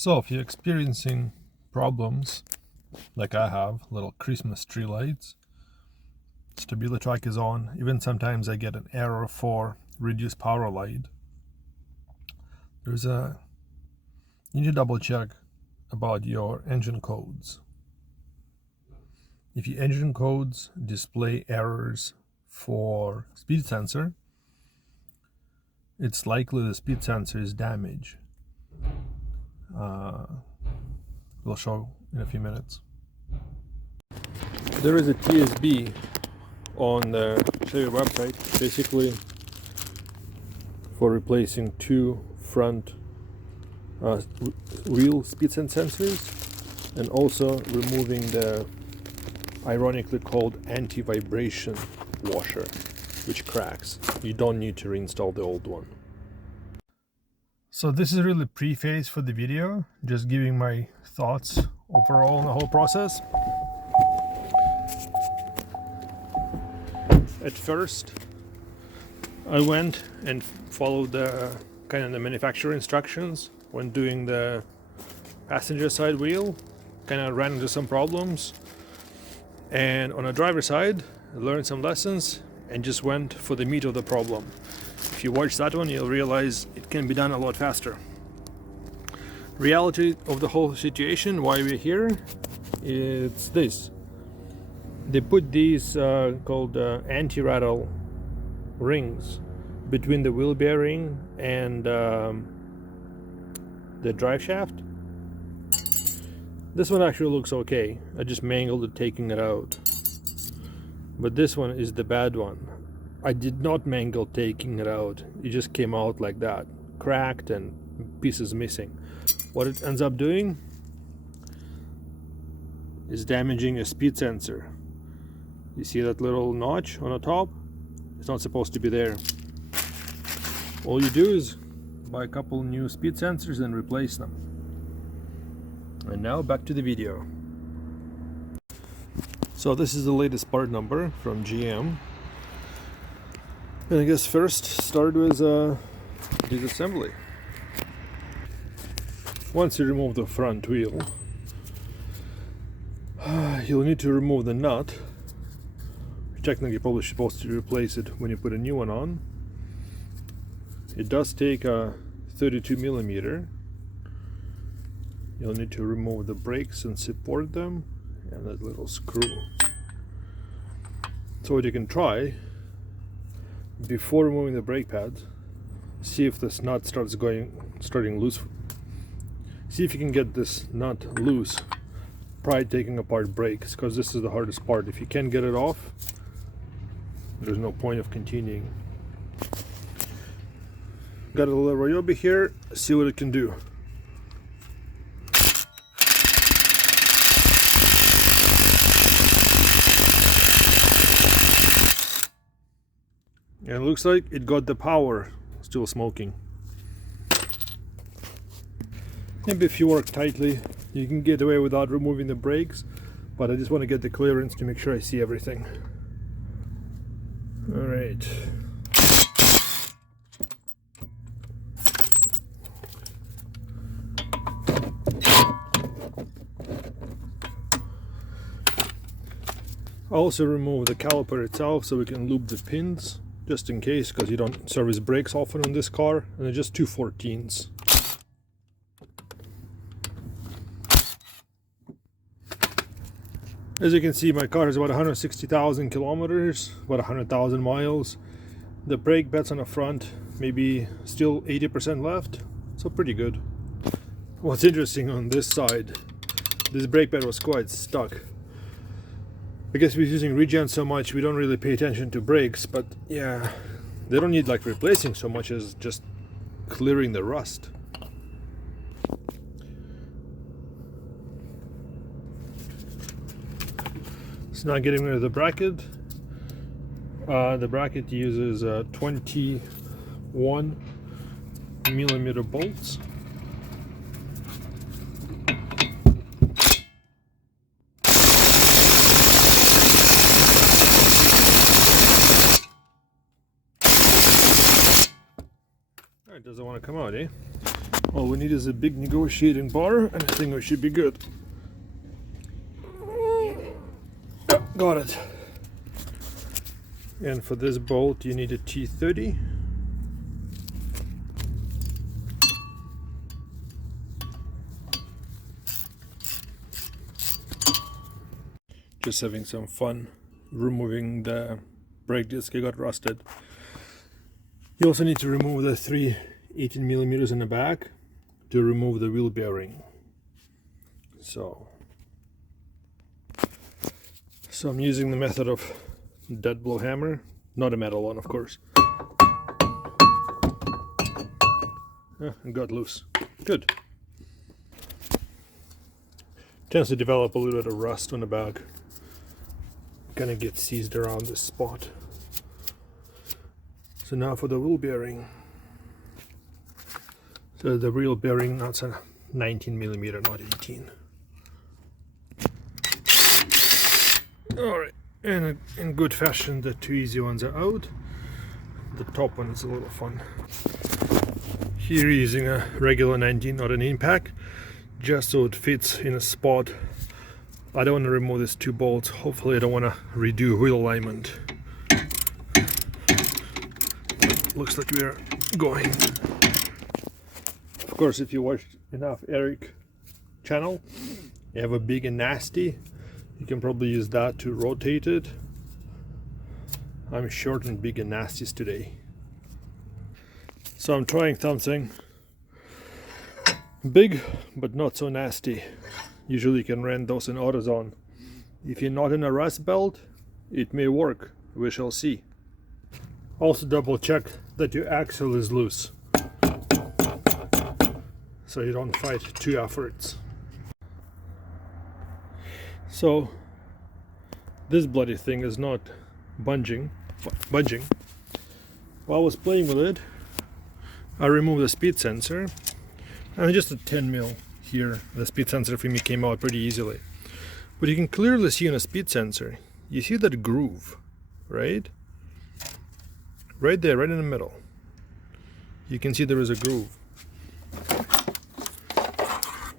So if you're experiencing problems like I have, little Christmas tree lights, Stabilitrac is on. Even sometimes I get an error for reduced power light. You need to double check about your engine codes. If your engine codes display errors for speed sensor, it's likely the speed sensor is damaged. We'll show in a few minutes. There is a TSB on the Chevy website, basically for replacing two front wheel speed sense sensors, and also removing the ironically called anti-vibration washer, which cracks. You don't need to reinstall the old one. So this is really pre-phase for the video, just giving my thoughts overall on the whole process. At first, I went and followed the kind of the manufacturer instructions when doing the passenger side wheel. Kind of ran into some problems, and on the driver side, I learned some lessons and just went for the meat of the problem. If you watch that one, you'll realize it can be done a lot faster. Reality of the whole situation, why we're here, it's this. They put these called anti-rattle rings between the wheel bearing and the drive shaft. This one actually looks okay. I just mangled it taking it out. But this one is the bad one. I did not mangle taking it out. It just came out like that, cracked and pieces missing. What it ends up doing is damaging a speed sensor. You see that little notch on the top? It's not supposed to be there. All you do is buy a couple new speed sensors and replace them. And now back to the video. So this is the latest part number from GM. And I guess first start with disassembly. Once you remove the front wheel, you'll need to remove the nut. Technically, you're probably supposed to replace it when you put a new one on. It does take a 32 millimeter. You'll need to remove the brakes and support them, and that little screw. So what you can try, before removing the brake pads, see if this nut starting loose. See if you can get this nut loose prior to taking apart brakes, because this is the hardest part. If you can't get it off, there's no point of continuing. Got a little Ryobi here, see what it can do. And it looks like it got the power, still smoking. Maybe if you work tightly, you can get away without removing the brakes, but I just want to get the clearance to make sure I see everything. All right. I'll also remove the caliper itself so we can loop the pins, just in case, because you don't service brakes often on this car, and they're just 214s. As you can see, my car is about 160,000 kilometers, about 100,000 miles. The brake pads on the front, maybe still 80% left, so pretty good. What's interesting on this side, this brake pad was quite stuck. I guess we're using regen so much, we don't really pay attention to brakes, but yeah, they don't need like replacing so much as just clearing the rust. So now getting rid of the bracket. The bracket uses 21 millimeter bolts. It doesn't want to come out, eh? All we need is a big negotiating bar, and I think we should be good. Got it. And for this bolt you need a T30. Just having some fun removing the brake disc. It got rusted. You also need to remove the 3 18mm in the back to remove the wheel bearing. So I'm using the method of dead blow hammer, not a metal one, of course. It got loose. Good. Tends to develop a little bit of rust on the back. Kind of get seized around this spot. So now for the wheel bearing. So the wheel bearing, that's a 19mm, not 18. Alright, and in good fashion, the two easy ones are out. The top one is a little fun. Here using a regular 19, not an impact, just so it fits in a spot. I don't want to remove these two bolts. Hopefully I don't want to redo wheel alignment. Looks like we're going. Of course, if you watch enough Eric channel, you have a big and nasty, you can probably use that to rotate it. I'm short and big and nasties today. So I'm trying something big but not so nasty. Usually you can rent those in AutoZone. If you're not in a rust belt, it may work. We shall see. Also double check that your axle is loose, so you don't fight two efforts. So this bloody thing is not budging. While I was playing with it, I removed the speed sensor, and just a 10mm here. The speed sensor for me came out pretty easily. But you can clearly see on a speed sensor, you see that groove, right? Right there, right in the middle. You can see there is a groove.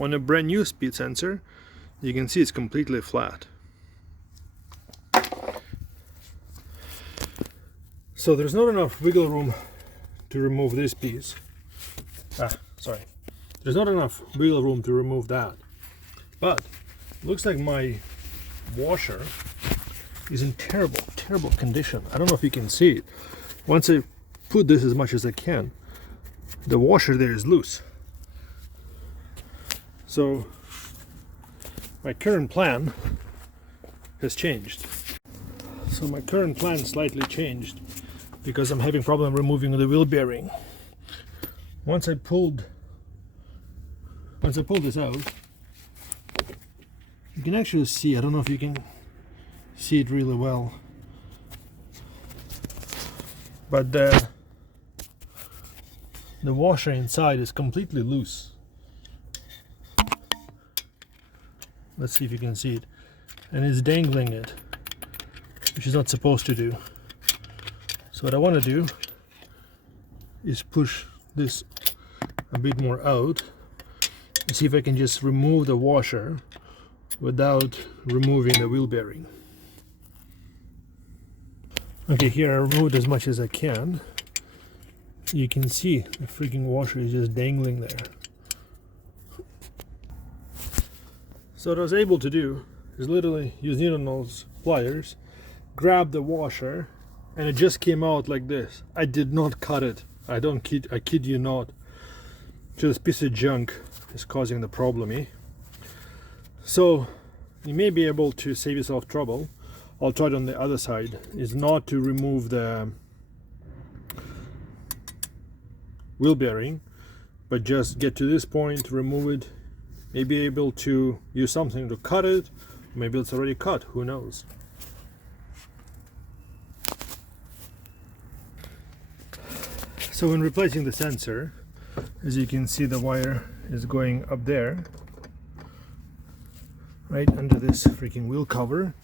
On a brand new speed sensor, you can see it's completely flat. So there's not enough wiggle room to remove this piece. There's not enough wiggle room to remove that. But it looks like my washer is in terrible condition. I don't know if you can see it. Once I put this as much as I can, the washer there is loose. So my current plan has changed. So my current plan slightly changed because I'm having problem removing the wheel bearing. Once I pulled this out, you can actually see, I don't know if you can see it really well, but the washer inside is completely loose. Let's see if you can see it. And it's dangling it, which is not supposed to do. So what I want to do is push this a bit more out and see if I can just remove the washer without removing the wheel bearing. Okay, here I removed as much as I can. You can see the freaking washer is just dangling there. So what I was able to do is literally use needle nose pliers, grab the washer, and it just came out like this. I did not cut it. I kid you not. So this piece of junk is causing the problem here. So you may be able to save yourself trouble. I'll try it on the other side, is not to remove the wheel bearing, but just get to this point, remove it, maybe able to use something to cut it, maybe it's already cut, who knows. So when replacing the sensor, as you can see, the wire is going up there, right under this freaking wheel cover.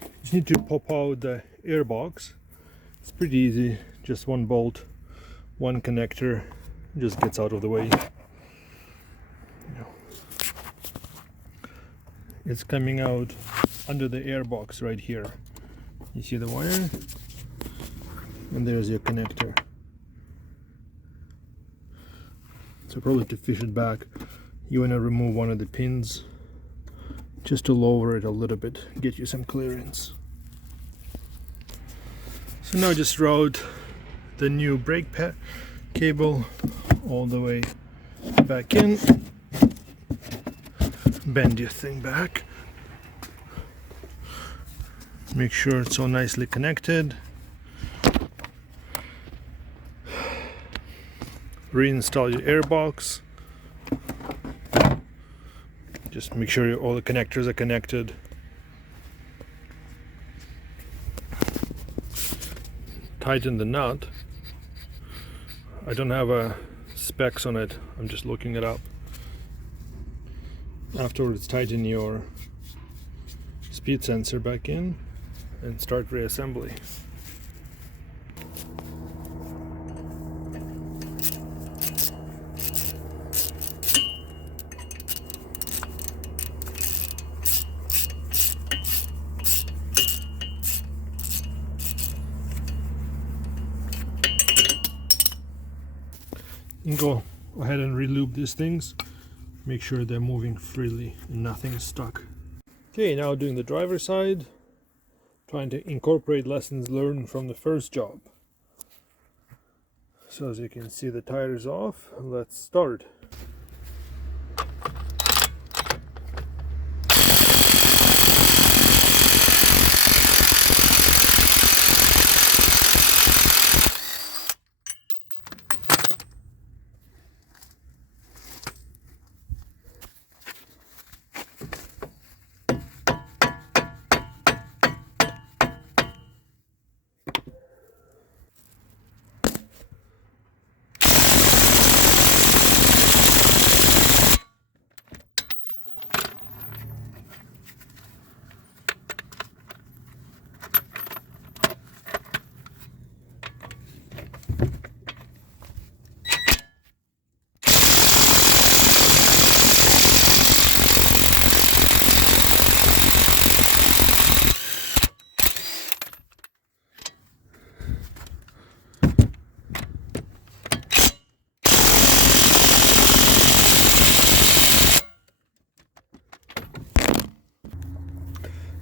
You just need to pop out the air box. It's pretty easy, just one bolt, one connector, just gets out of the way. It's coming out under the air box right here. You see the wire? And there's your connector. So probably to fish it back, you want to remove one of the pins just to lower it a little bit, get you some clearance. So now just route the new brake pad cable all the way back in. Bend your thing back. Make sure it's all nicely connected. Reinstall your air box. Just make sure all the connectors are connected. Tighten the nut. I don't have specs on it, I'm just looking it up. Afterwards, tighten your speed sensor back in and start reassembly. You can go ahead and re-lube these things. Make sure they're moving freely and nothing is stuck. Okay, now doing the driver's side. Trying to incorporate lessons learned from the first job. So as you can see, the tire is off. Let's start.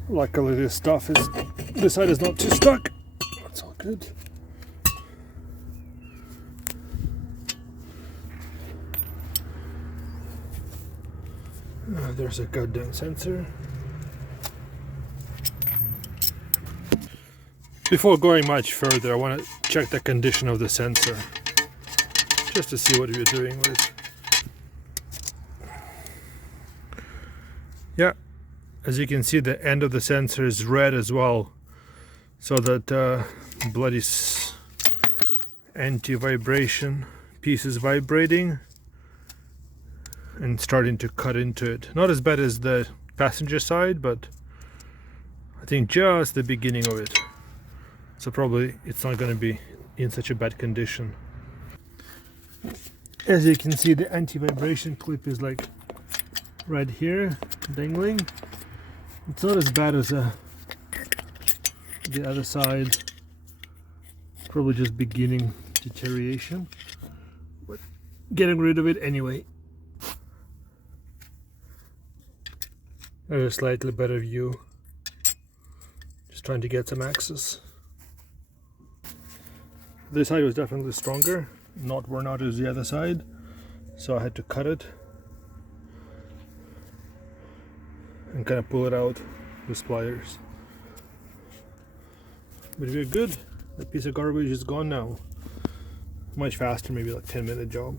Luckily this side is not too stuck. That's all good. There's a goddamn sensor. Before going much further, I want to check the condition of the sensor, just to see what we're doing with. Yeah. As you can see, the end of the sensor is red as well, so that bloody anti-vibration piece is vibrating and starting to cut into it. Not as bad as the passenger side, but I think just the beginning of it. So probably it's not going to be in such a bad condition. As you can see, the anti-vibration clip is like right here, dangling. It's not as bad as the other side. Probably just beginning deterioration, but getting rid of it anyway. There's a slightly better view. Just trying to get some access. This side was definitely stronger, not worn out as the other side, so I had to cut it and kind of pull it out with pliers. But we're good. That piece of garbage is gone now. Much faster, maybe like 10-minute job.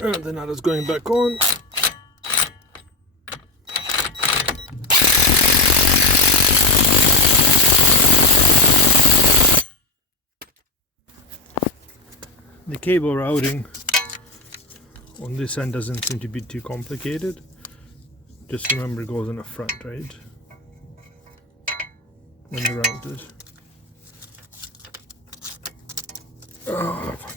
And the nut is going back on. The cable routing on this end doesn't seem to be too complicated. Just remember it goes in the front, right? When you route it. Oh, fuck.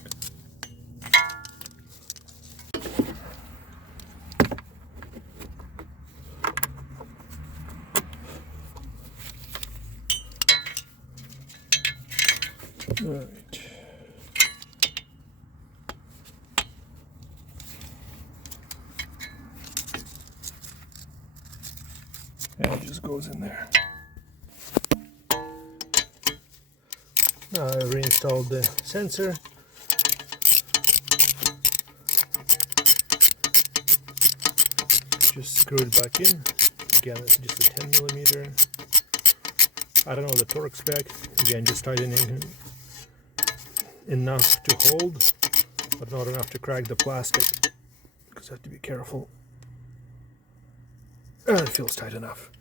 All right. And it just goes in there. Now I reinstalled the sensor. Just screw it back in. Again, it's just a 10mm. I don't know the torque spec. Again, just tightening enough to hold, but not enough to crack the plastic, because I have to be careful. It feels tight enough.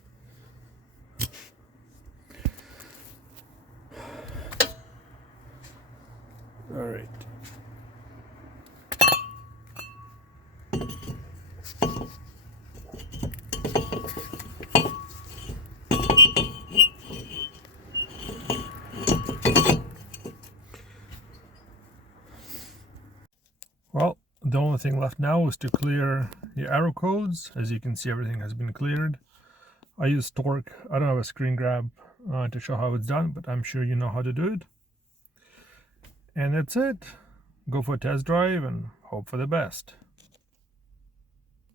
All right. Well, the only thing left now is to clear the arrow codes. As you can see, everything has been cleared. I use torque. I don't have a screen grab to show how it's done, but I'm sure you know how to do it. And that's it. Go for a test drive and hope for the best.